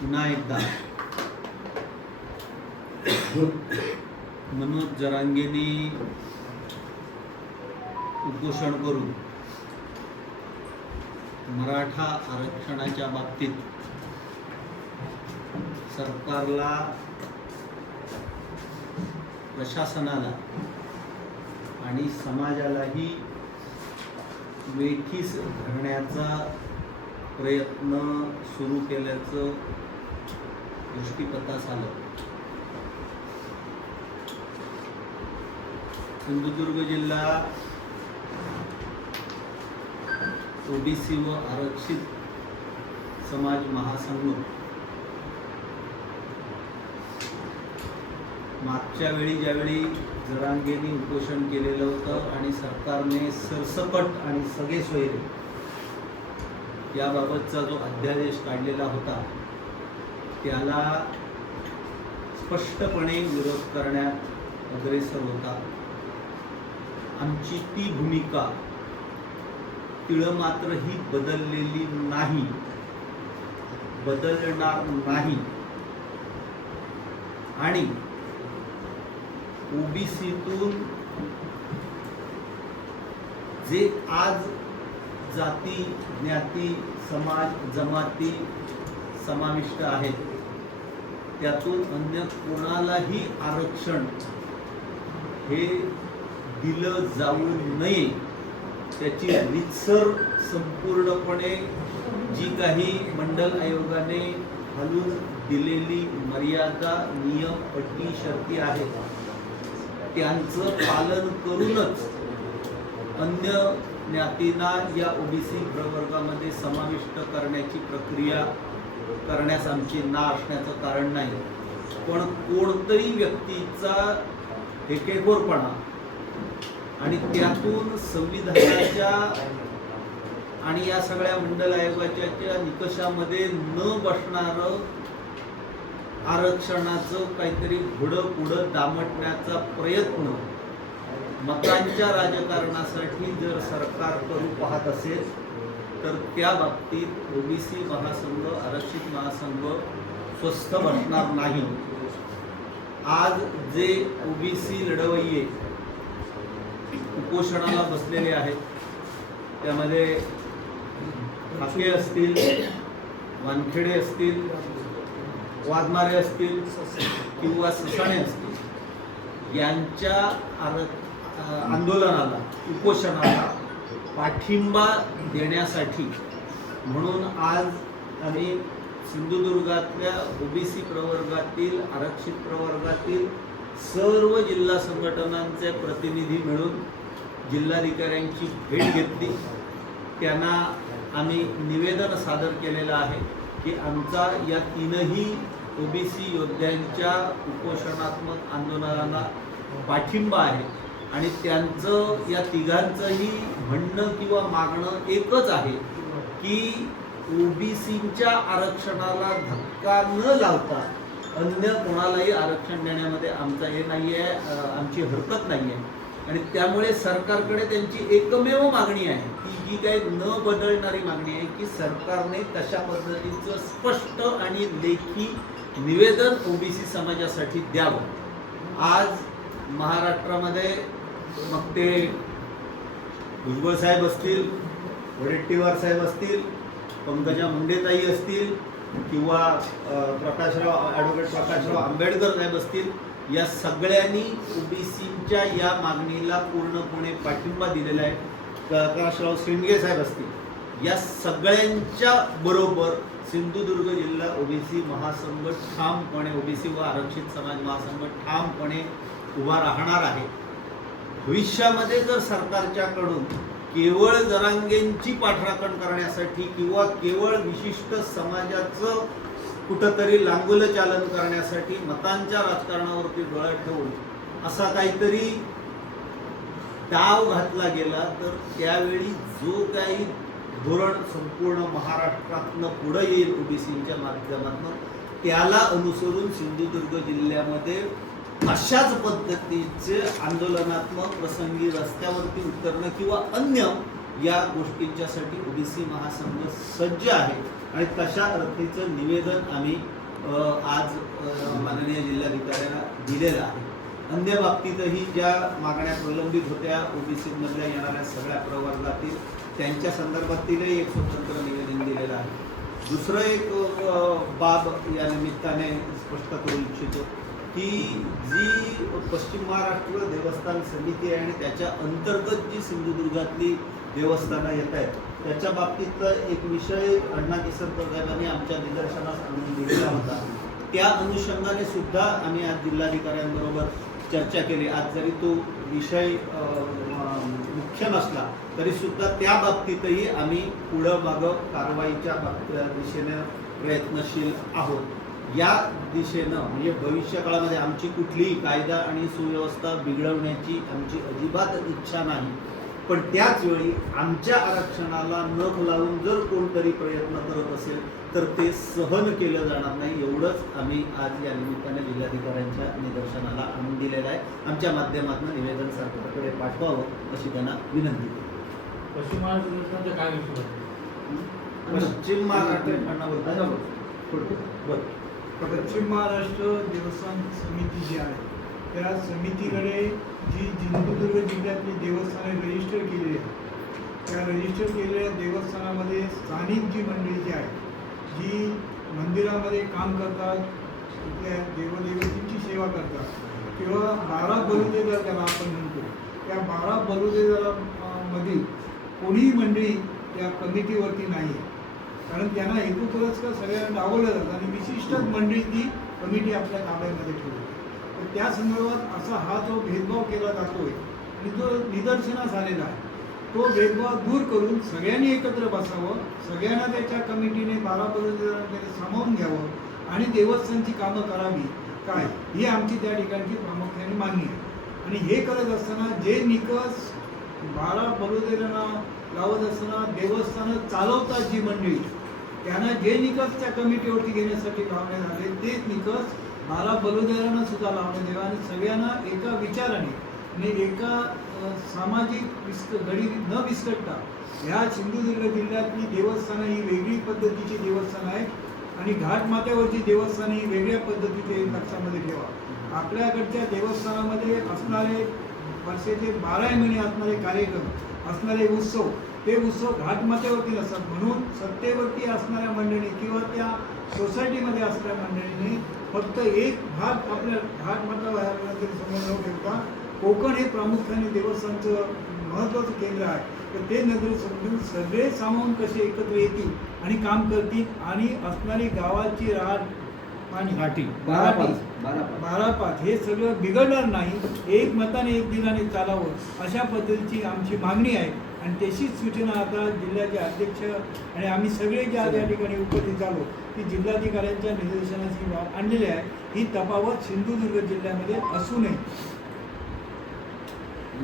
पुन्हा एकदा. मनोज जरांगेनी उपोषण करून मराठा आरक्षणाच्या बाबतीत सरकारला प्रशासनाला आणि समाजालाही वेठीस धरण्याचा प्रयत्न सुरू केल्याचं दृष्टीपथास आलं सिंधुदुर्ग जिल्हा ओबीसी व आरक्षित समाज महासंघ. मागच्या वेळी ज्यावेळी जरांगेनी उपोषण केलेलं होतं आणि सरकारने सरसकट आणि सगळे सोयरे याबाबतचा जो अध्यादेश काढलेला होता त्याला स्पष्टपणे विरोध करण्यात अग्रेसर होता. आमची ती भूमिका तिळं मात्र ही बदललेली नाही. बदलणार नाही. आणि ओबीसीतून जे आज जाती ज्ञाती समाज जमाती समाविष्ट आहेत त्यातून अन्य कोणालाही आरक्षण हे दिलं जाऊ नये त्याची रितसर संपूर्णपणे जी काही मंडल आयोगाने घालून दिलेली मर्यादा नियम अटी शर्ती आहेत त्यांचं पालन करूनच अन्य ज्ञातींना या ओबीसी प्रवर्गामध्ये समाविष्ट करण्याची प्रक्रिया करण्यास आमची ना असण्याचं कारण नाही. पण कोणतरी व्यक्तीचा हेकेखोरपणा आणि त्यातून संविधानाच्या आणि या सगळ्या मंडल आयोगाच्या निकषामध्ये न बसणारं आरक्षणाचं काहीतरी घोडं पुढं दामटण्याचा प्रयत्न मतांच्या राजकारणासाठी जर सरकार करू पाहत असेल तर त्या बाबतीत ओबीसी महासंघ आरक्षित महासंघ स्वस्त बसणार नाही. आज जे ओबीसी लढवय्ये उपोषणाला बसलेले आहेत त्यामध्ये हाके असतील वानखेडे असतील वाघमारे असतील किंवा ससाणे असतील यांच्या आर आंदोलनाला उपोषणाला पाठिंबा देण्यासाठी. म्हणून आज आम्ही सिंधुदुर्गातल्या ओबीसी प्रवर्गातील आरक्षित प्रवर्गातील सर्व जिल्हा संघटनांचे प्रतिनिधी मिळून जिल्हाधिकाऱ्यांची भेट घेतली. त्यांना आम्ही निवेदन सादर केलेलं आहे की आमचा या तीनही ओबीसी योद्ध्यांच्या उपोषणात्मक आंदोलनाला पाठिंबा आहे. आणि त्यांचं या तिघांचंही म्हणणं किंवा मागणं एकच आहे की ओबीसीच्या आरक्षणाला धक्का न लावता अन्य कोणालाही आरक्षण देण्यामध्ये आमचा हे नाही आहे आमची हरकत नाही आहे आणि त्यामुळे सरकारकडे त्यांची एकमेव मागणी आहे. ती जी काही न बदलणारी मागणी आहे की सरकारने तशा पद्धतीचं स्पष्ट आणि लेखी निवेदन ओबीसी समाजासाठी द्यावं. आज महाराष्ट्रामध्ये मग ते भुजबळ साहेब असतील वडेट्टीवार साहेब असतील पंकजा मुंडेताई असतील किंवा प्रकाशराव ॲडव्होकेट प्रकाशराव आंबेडकर साहेब असतील या सगळ्यांनी ओबीसीच्या या मागणीला पूर्णपणे पाठिंबा दिलेला आहे. प्रकाशराव शिंदे साहेब असतील या सगळ्यांच्या बरोबर सिंधुदुर्ग जिल्हा ओबीसी महासंघ ठामपणे ओबीसी व आरक्षित समाज महासंघ ठामपणे उभा राहणार आहे. भविष्यामध्ये जर सरकारच्याकडून केवळ जरांगेंची पाठराखण करण्यासाठी किंवा केवळ विशिष्ट समाजाचं कुठंतरी लांगुलं चालन करण्यासाठी मतांच्या राजकारणावरती डोळा ठेवून असा काहीतरी डाव घातला गेला तर त्यावेळी जो काही धोरण संपूर्ण महाराष्ट्रातनं पुढं येईल ओबीसीच्या माध्यमातून त्याला अनुसरून सिंधुदुर्ग जिल्ह्यामध्ये अशाच पद्धतीचे आंदोलनात्मक प्रसंगी रस्त्यावरती उतरणं किंवा अन्य या गोष्टींच्यासाठी ओबीसी महासंघ सज्ज आहे. आणि तशा अर्थीचं निवेदन आम्ही आज माननीय जिल्हाधिकाऱ्यांना दिलेलं आहे. अन्य बाबतीतही ज्या मागण्या प्रलंबित होत्या ओबीसीमधल्या येणाऱ्या सगळ्या प्रवर्गातील त्यांच्या संदर्भातीलही एक स्वतंत्र निवेदन दिलेलं आहे. दुसरं एक बाब या निमित्ताने स्पष्ट करू इच्छितो. की जी पश्चिम महाराष्ट्र देवस्थान समिती आहे आणि त्याच्या अंतर्गत जी सिंधुदुर्गातली देवस्थानं येत आहेत त्याच्या बाबतीतला एक विषय अण्णा किसनकर साहेबांनी आमच्या निदर्शनास आणून दिलेला होता. त्या अनुषंगाने सुद्धा आम्ही आज जिल्हाधिकाऱ्यांबरोबर चर्चा केली. आज जरी तो विषय मुख्य नसला तरी सुद्धा त्या बाबतीतही आम्ही पुढं मागं कारवाईच्या बाब- दिशेने प्रयत्नशील आहोत. या दिशेनं म्हणजे भविष्य काळामध्ये आमची कुठलीही कायदा आणि सुव्यवस्था बिघडवण्याची आमची अजिबात इच्छा नाही पण त्याच वेळी आमच्या आरक्षणाला नख लावून जर कोणतरी प्रयत्न करत असेल तर ते सहन केलं जाणार नाही एवढंच आम्ही आज या निमित्ताने जिल्हाधिकाऱ्यांच्या निदर्शनाला आणून दिलेलं आहे आमच्या माध्यमातून निवेदन सरकारकडे पाठवावं अशी त्यांना विनंती करतो. पश्चिम महाराष्ट्र देवस्थानचा काय? पश्चिम महाराष्ट्र. पश्चिम महाराष्ट्र देवस्थान समिती जी आहे त्या समितीकडे जी सिंधुदुर्ग जिल्ह्यातली देवस्थाने रजिस्टर केलेली आहे त्या रजिस्टर केलेल्या देवस्थानामध्ये स्थानिक जी मंडळी जी आहे जी मंदिरामध्ये काम करतात तिथल्या देवदेवतींची सेवा करतात किंवा बारा बलुतेदार त्याला आपण म्हणतो त्या बारा बलुतेदारा मधील कोणीही मंडळी त्या कमिटीवरती नाही आहे कारण त्यांना हेतू का सगळ्यांना डावलं जातं आणि विशिष्टच मंडळी ती कमिटी आपल्या ताब्यामध्ये ठेवली. तर त्या संदर्भात असा हा जो भेदभाव केला जातोय आणि जो निदर्शनास आलेला आहे. तो भेदभाव दूर करून सगळ्यांनी एकत्र बसावं सगळ्यांना त्याच्या कमिटीने बारा बरोबर सामावून घ्यावं आणि देवस्थानची कामं करावी. काय? ही आमची त्या ठिकाणची प्रामुख्याने मागणी आहे. आणि हे करत असताना जे निकष बाळा बलुतेरांना लावत असताना देवस्थानं चालवतात जी मंडळी त्यांना जे निकष त्या कमिटीवरती घेण्यासाठी लावण्यात आले तेच निकष बारा बलुदेरांना सुद्धा लावण्यात यावे आणि सगळ्यांना एका विचाराने आणि एका सामाजिक विस्क गडी न विस्कटता ह्या सिंधुदुर्ग जिल्ह्यातली देवस्थानं ही वेगळी पद्धतीची देवस्थानं आहेत आणि घाटमात्यावरची देवस्थानं ही वेगळ्या पद्धतीचे लक्षामध्ये ठेवा. आपल्याकडच्या देवस्थानामध्ये असणारे वर्षाचे बाराही महिने असणारे कार्यक्रम असणारे उत्सव ते उत्सव घाटमाथ्यावरती नसतात. म्हणून सत्तेवरती असणाऱ्या मंडळी किंवा त्या सोसायटीमध्ये असणाऱ्या मंडळींनी फक्त एक भाग आपल्या घाटमाता समोर न ठेवता कोकण हे प्रामुख्याने देवस्थानचं महत्त्वाचं केंद्र आहे. तर ते नजरे समजून सगळे सामावून कसे एकत्र येतील आणि काम करतील आणि असणारी गावाची राहत पाणी घाटी. बारा बारा पाच बारा पाच. बारा पाच हे सगळं बिघडणार नाही. एक मताने एक दिलाने चालावं. अशा पद्धतीची आमची मागणी आहे. आणि तशीच सूचना आता जिल्ह्याचे अध्यक्ष आणि आम्ही सगळे जे आज या ठिकाणी उपस्थित झालो ती जिल्हाधिकाऱ्यांच्या निर्देशनाची बाब आणलेली आहे. ही तफावत सिंधुदुर्ग जिल्ह्यामध्ये असू नये.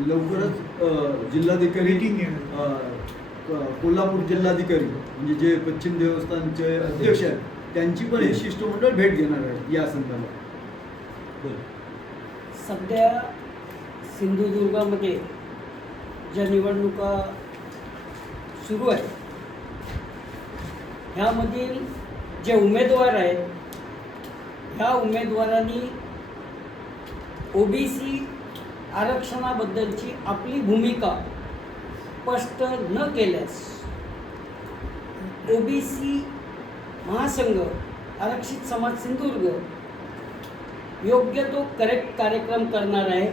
लवकरच जिल्हाधिकारी कोल्हापूर जिल्हाधिकारी म्हणजे जे पश्चिम देवस्थानचे अध्यक्ष आहेत त्यांची पण हे शिष्टमंडळ भेट घेणार आहे या संदर्भात. सध्या सिंधुदुर्गामध्ये ज्या निवडणुका सुरू आहेत ह्यामधील जे उमेदवार आहेत ह्या उमेदवारांनी ओबीसी आरक्षणाबद्दलची आपली भूमिका स्पष्ट न केल्यास ओबीसी महासंघ आरक्षित समाज सिंधुदुर्ग. योग्य तो करेक्ट कार्यक्रम करणार आहे.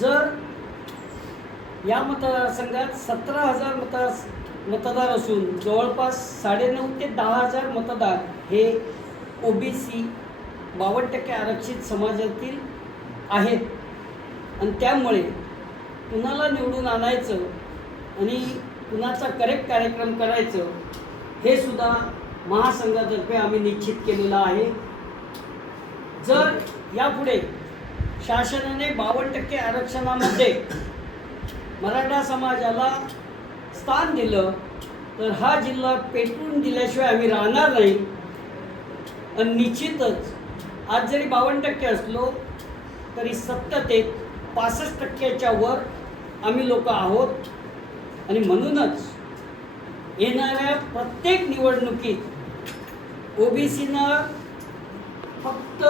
जर या मतदारसंघात सतरा हजार मतदार मतदार असून जवळपास साडेनऊ ते दहा हजार मतदार हे ओ बी सी बावन्न टक्के आरक्षित समाजातील आहेत. आणि त्यामुळे कुणाला निवडून आणायचं आणि कुणाचा करेक्ट कार्यक्रम करायचं हे सुद्धा महासंघातर्फे आम्ही निश्चित केलेलं आहे. जर यापुढे शासनाने बावन्न टक्के आरक्षणामध्ये मराठा समाजाला स्थान दिलं तर हा जिल्हा पेटवून दिल्याशिवाय आम्ही राहणार नाही. आणि निश्चितच आज जरी बावन्न टक्के असलो तरी सत्ततेत पासष्ट टक्क्याच्या वर आम्ही लोक आहोत. आणि म्हणूनच येणाऱ्या प्रत्येक निवडणुकीत ओबीसीनं फक्त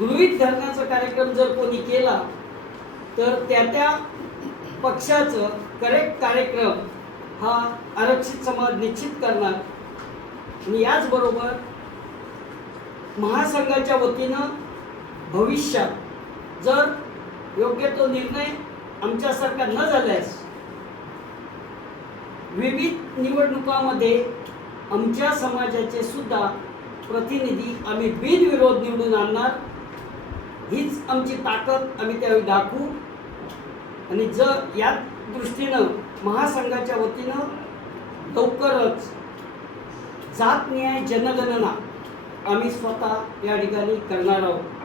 गृहीत धरण्याचा कार्यक्रम जर कोणी केला तर त्या त्या पक्षाचं करेक्ट कार्यक्रम हा आरक्षित समाज निश्चित करणार. आणि याचबरोबर महासंघाच्या वतीनं भविष्यात जर योग्य तो निर्णय आमच्यासारखा न झाल्यास विविध निवडणुकामध्ये आमच्या समाजाचे सुद्धा प्रतिनिधी आम्ही बिनविरोध निवडून आणणार. हीच आमची ताकद आम्ही त्यावेळी दाखवू. आणि जर या दृष्टीनं महासंघाच्या वतीनं लवकरच जात न्याय जनगणना आम्ही स्वतः या ठिकाणी करणार आहोत.